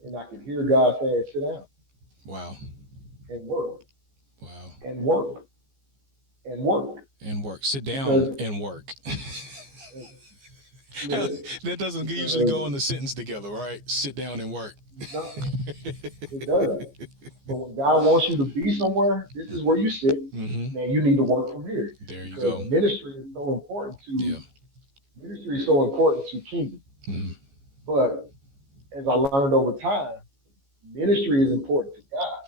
and I could hear God saying, "Sit down Wow. and work Wow. and work and work," And work. Sit down because and work. yeah, That doesn't usually because go in the sentence together, right? Sit down and work. no, it doesn't. But when God wants you to be somewhere, this is where you sit. Mm-hmm. Man, you need to work from here There you because go. to Yeah. ministry is so important to kingdom. Mm-hmm. But as I learned over time, ministry is important to God.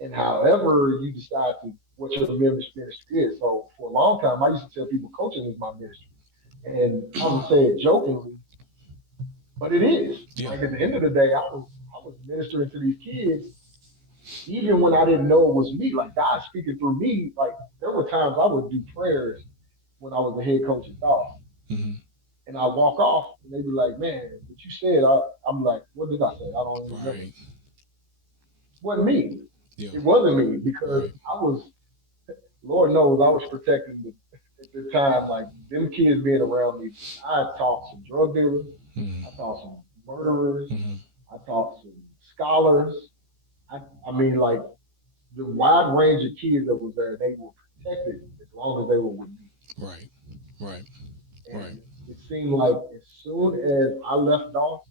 And however you decide to what your ministry is. So for a long time, I used to tell people coaching is my ministry, and I would say it jokingly, but it is. Yeah. Like at the end of the day, I was ministering to these kids even when I didn't know it was me. Like God speaking through me. Like there were times I would do prayers when I was the head coach at Dolph. Mm-hmm. And I walk off and they be like, man, what you said, I'm like, what did I say? I don't even remember. Right. It wasn't me. Yeah. It wasn't me because Right. I was, Lord knows, I was protecting at the time, like them kids being around me. I taught some drug dealers, I Mm-hmm. taught some murderers, Mm-hmm. I taught some scholars. I mean, like the wide range of kids that was there, they were protected as long as they were with me. Right. Right. Right. And it seemed like as soon as I left off,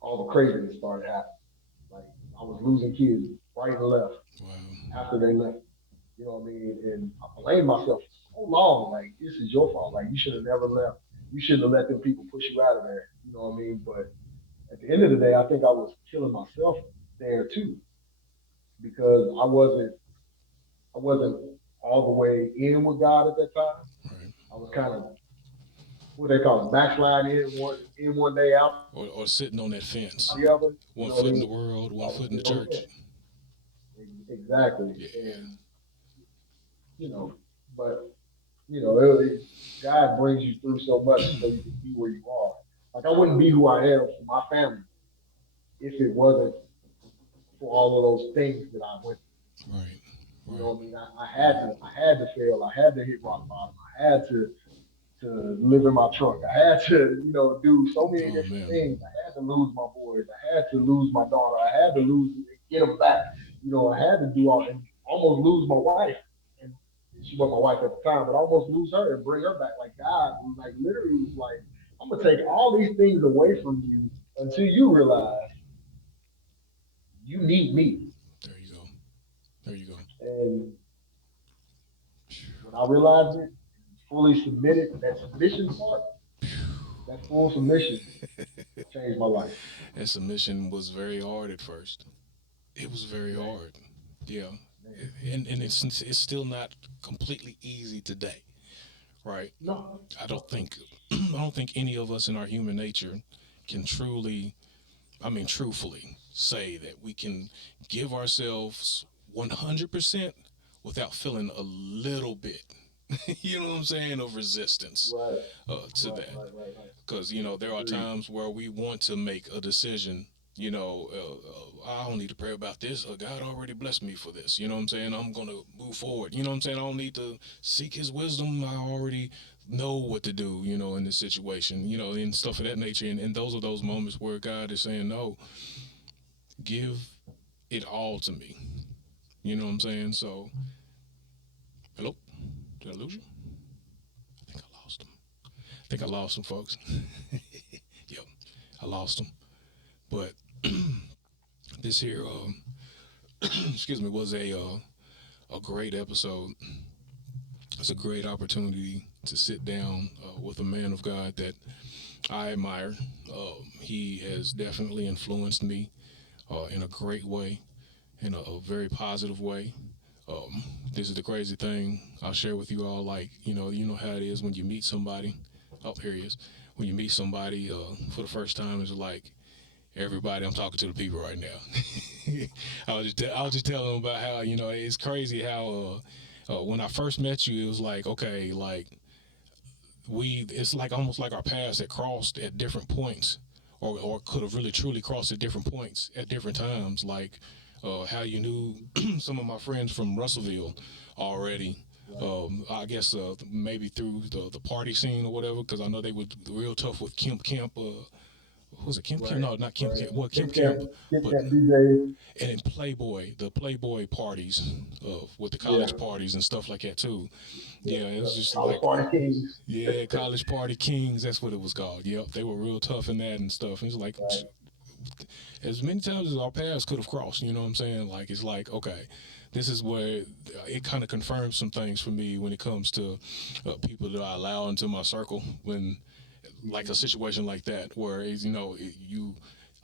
all the craziness started happening. Like I was losing kids right and left Wow. after they left. You know what I mean? And I blamed myself for so long. Like this is your fault. Like you should have never left. You shouldn't have let them people push you out of there. You know what I mean? But at the end of the day, I think I was killing myself there too because I wasn't all the way in with God at that time. Right. I was kind of what they call it, backsliding in one day, out Or sitting on that fence. the other. You One know what I foot in mean? the world, I one was foot in the sitting on the church. fence. Exactly. Yeah. And you know, but God brings you through so much so you can be where you are. Like I wouldn't be who I am for my family if it wasn't for all of those things that I went Right. through. You Right. know what I mean? I had to fail. I had to hit rock bottom. I had to live in my truck. I had to, do so many Oh different man. things. I had to lose my boys. I had to lose my daughter. I had to get them back. I had to do all and almost lose my wife. And she wasn't my wife at the time, but almost lose her and bring her back. Like God, like literally was like, I'm gonna take all these things away from you until you realize you need me. There you go. There you go. And when I realized it, fully submitted, that submission part, that full submission changed my life. That submission was very hard at first. It was very Man, hard. Yeah. man. And it's still not completely easy today. right? No, I don't no, think I don't think any of us in our human nature can truly, I mean, truthfully say that we can give ourselves 100% without feeling a little bit, you know what I'm saying, of resistance right, to right, that. right, right, right. Because, you know, there are Agreed. times where we want to make a decision. You know, I don't need to pray about this. God already blessed me for this. You know what I'm saying? I'm going to move forward. You know what I'm saying? I don't need to seek his wisdom. I already know what to do, you know, in this situation, you know, and stuff of that nature. And those are those moments where God is saying, no, give it all to me. You know what I'm saying? So, hello? Did I lose you? I think I lost him. I think I lost him, folks. Yep, I lost him. But this here, excuse me, was a great episode. It's a great opportunity to sit down with a man of God that I admire. He has definitely influenced me in a great way, in a very positive way. Um, this is the crazy thing I'll share with you all. Like, you know how it is when you meet somebody. Oh, here he is. When you meet somebody for the first time, it's like everybody. I'm talking to the people right now. I was just telling them about how, you know, it's crazy how when I first met you, it was like, okay, like it's like almost like our paths had crossed at different points, or could have really truly crossed at different points at different times. Like how you knew some of my friends from Russellville already. Right. I guess maybe through the party scene or whatever, because I know they were real tough with Kemp Camp. What was it Kemp Camp? Right, No, not Kemp right. Camp. Well, Kit Kemp Kat, Camp, Kit but Kat DJ. and in Playboy, the Playboy parties, with the Yeah, college parties and stuff like that too. yeah, Yeah, it yeah. was just College like, Party Kings. yeah, college party kings. That's what it was called. Yep, they were real tough in that and stuff. And it's like, Right. as many times as our paths could have crossed. You know what I'm saying? Like, it's like, okay, this is where it kind of confirms some things for me when it comes to people that I allow into my circle. When like a Mhm. situation like that, where you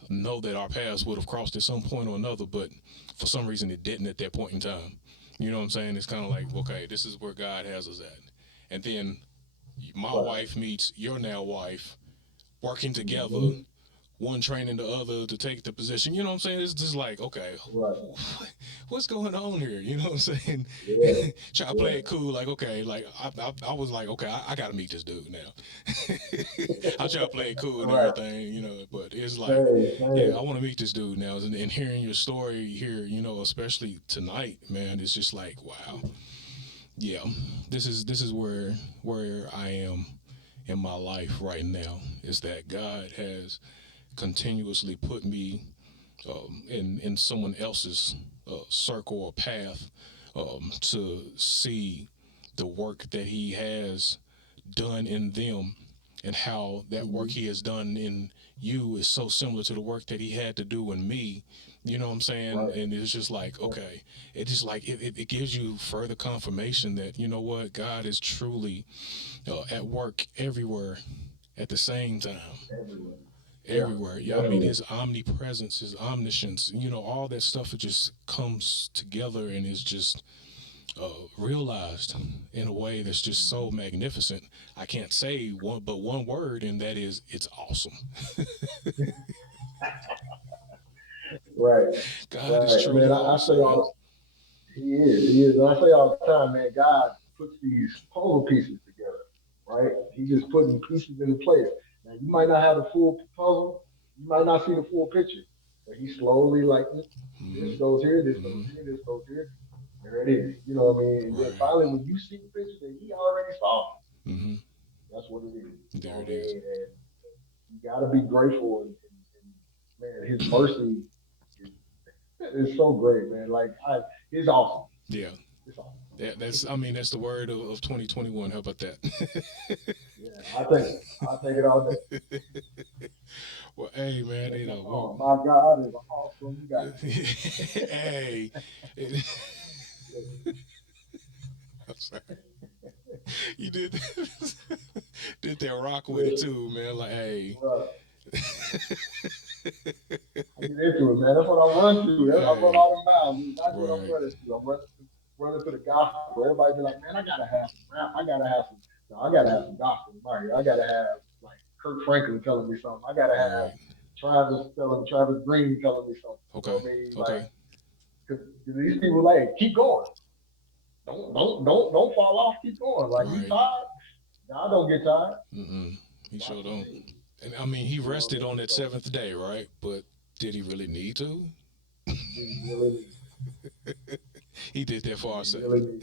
know that our paths would have crossed at some point or another, but for some reason it didn't at that point in time. You know what I'm saying? It's kind of like, okay, this is where God has us at. And then my Right. wife meets your now wife, working together, Hmm. one training the other to take the position. You know what I'm saying? It's just like, okay, Right. what's going on here? You know what I'm saying? Yeah. Try to play Yeah. it cool, like, okay, like I was like, okay, I got to meet this dude now. I try to play it cool and Right. everything, you know, but it's like, Same. yeah, Same. I want to meet this dude now. And hearing your story here, you know, especially tonight, man, it's just like, wow, yeah, this is where I am in my life right now. Is that God has continuously put me in someone else's circle or path to see the work that He has done in them, and how that work Hmm. He has done in you is so similar to the work that He had to do in me. You know what I'm saying? Right. And it's just like, Right. okay, it just like it gives you further confirmation that, you know what, God is truly at work everywhere at the same time. Everywhere. Yeah. Everywhere. Yeah, I mean, Definitely. his omnipresence, his omniscience, you know, all that stuff, it just comes together and is just realized in a way that's just so Mhm. magnificent. I can't say one word, and that is, it's awesome. Right. God is Right. Man, truly I say awesome, man. all he is. He is. And I say all the time, man, God puts these puzzle pieces together, right? He just putting pieces into place. Now you might not have the full puzzle, you might not see the full picture, but he slowly like this Hmm. goes here, this goes Hmm. here, this goes here. There it is. You know what I mean? And then Right. finally when you see the picture that he already saw, Hmm. that's what it is. You There know it what I is. mean? And you gotta be grateful and man, his mercy is so great, man. It's awesome. Yeah. It's awesome. That's, I mean, that's the word of 2021. How about that? Yeah, I take it all day. Well, hey, man, That's you my know, song. My God is an awesome guy. hey, I'm sorry. You did that rock with it Listen, too, man. Like, hey, bro, I get into it, man. That's what I run to. I run hey, all the miles. That's what I'm right. running to. I'm running to the gospel. Everybody be like, man, I gotta have some rap. I gotta have some. I gotta have some gospel in my ear. I gotta have like Kirk Franklin telling me something. I gotta have Right. Travis Green telling me something. You know Okay. what I mean? Like, Okay. because these people like keep going. Don't fall off. Keep going. Like you Right. tired? God don't get tired. Mm-mm. He Watch sure the don't. tape. And I mean, he You know what rested I on mean? that So seventh day, right? But did he really need to? did he really need? He did that for Did our he sake. really need?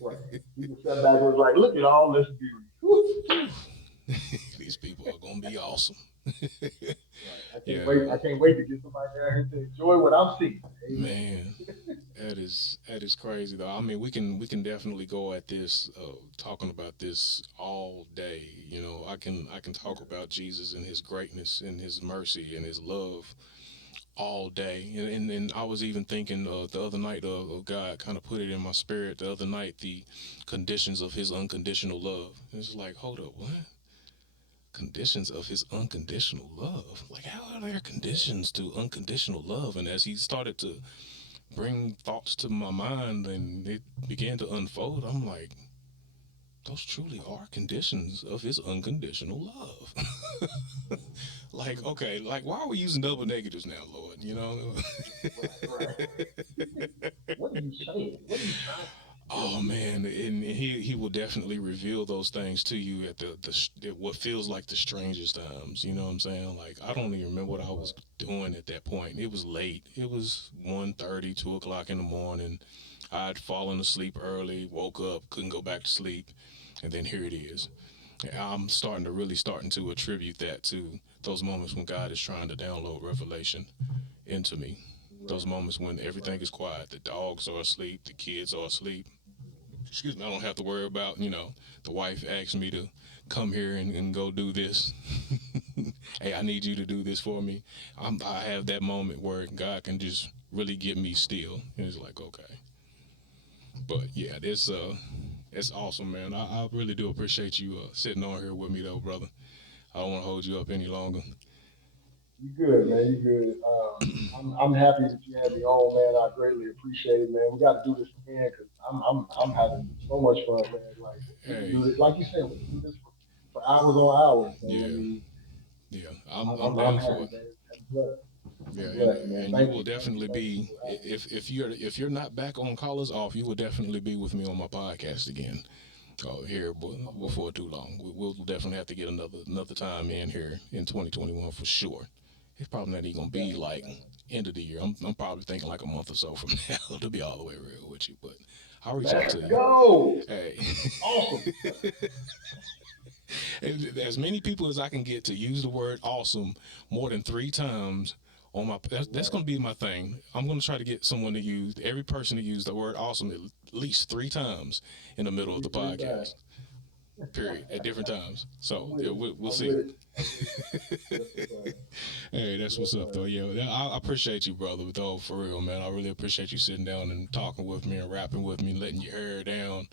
Right. He just sat back and was like, look at all this beauty. Woo. These people are gonna be awesome. Right. I can't Yeah, wait. I can't wait to get somebody down here to enjoy what I'm seeing. Amen. man, that is crazy though. I mean, we can definitely go at this, talking about this all day. You know, I can talk Yeah. about Jesus and His greatness and His mercy and His love all day. And I was even thinking, the other night, God kind of put it in my spirit the other night, the conditions of His unconditional love. It's like, hold up, what? Conditions of His unconditional love? Like, how are there conditions to unconditional love? And as He started to bring thoughts to my mind and it began to unfold, I'm like, those truly are conditions of His unconditional love. Like, okay, like, why are we using double negatives now, Lord? You know? Right. Right. What are you saying? What are you trying to tell Oh me? man, and he will definitely reveal those things to you at the what feels like the strangest times. You know what I'm saying? Like, I don't even remember what I was Right. doing at that point. It was late. It was 1:30, 2 o'clock in the morning. I'd fallen asleep early, woke up, couldn't go back to sleep, and then here it is. And I'm starting to attribute that to those moments when God is trying to download revelation into me. Those Right. moments when everything Right. is quiet, the dogs are asleep, the kids are asleep. Excuse me, I don't have to worry about, the wife asks me to come here and go do this. Hey, I need you to do this for me. I have that moment where God can just really get me still. And it's like, okay. But yeah, it's awesome, man. I really do appreciate you sitting on here with me, though, brother. I don't want to hold you up any longer. You good, man. You good. I'm happy that you had me on, man. I greatly appreciate it, man. We got to do this again because I'm having so much fun, man. Like we can do Hey, it, like you said, we can do this for hours on hours. So I yeah, mean, yeah, I'm I'm I'm, I'm down for happy, it. man. I'm blessed. Yeah, I'm and blessed, man. and you Thank will you, thank you, definitely thank you be, for having me. if you're not back on Collars Off, you will definitely be with me on my podcast again. Here Okay. before too long. We'll definitely have to get another time in here in 2021 for sure. It's probably not even gonna be Definitely, like definitely. end of the year. I'm probably thinking like a month or so from now to be all the way real with you. But I'll reach out Let's to you. go. Hey, Awesome. as many people as I can get to use the word awesome more than 3 times on my, that's Right. going to be my thing. I'm going to try to get someone to use, every person to use the word awesome at least 3 times in the At middle of the least three times. podcast. Period. At different times. I'm So with yeah, it. we'll I'm see. with it. I'm with it. Yes, sir. Hey, that's Yes, what's up though. sir. Yeah, I appreciate you, brother. Though for real, man, I really appreciate you sitting down and talking with me and rapping with me, letting your hair down,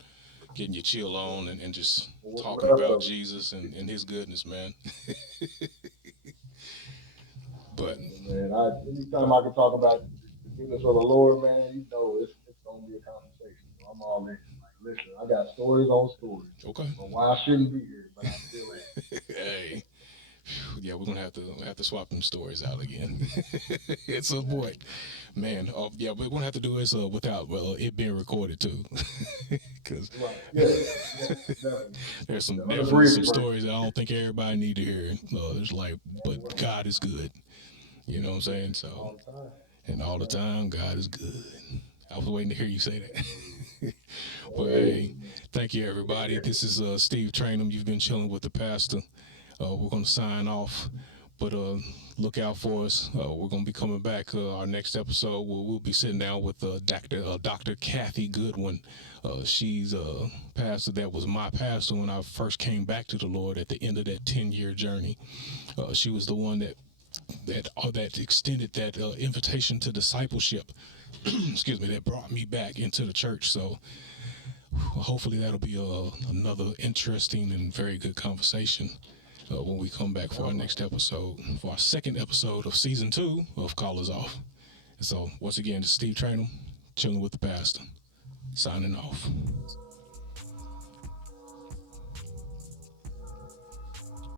getting your chill Well, on, and just what's talking left about of it? Jesus and His goodness, man. But Definitely, man. Anytime I can talk about the goodness of the Lord, man, you know it's gonna be a conversation. So I'm all in. Like, listen, I got stories on stories. okay, Well, why I shouldn't be here, but I still am. hey, yeah, we're gonna have to swap them stories out again at some Exactly. point, man. Yeah, we're gonna have to do this without it being recorded too, because Right. Yes. Yes. Definitely. there's some The definitely unabridged some version. stories I don't think everybody need to hear. It's like, That's but right. God is good. You know what I'm saying? So, All the time. and All all the the time. time, God is good. I was waiting to hear you say There it is. that. But There it hey, is. thank you everybody. This is Steve Traynham. You've been chilling with the pastor. We're gonna sign off, but look out for us. We're gonna be coming back. Our next episode, we'll be sitting down with Dr. Kathy Goodwin. She's a pastor that was my pastor when I first came back to the Lord at the end of that 10-year journey. She was the one that extended that invitation to discipleship. Excuse me, that brought me back into the church. So hopefully that'll be another interesting and very good conversation when we come back for our Definitely. next episode, for our second episode of season 2 of Callers Off. And so once again, this is Steve Traynham, chilling with the pastor, signing off.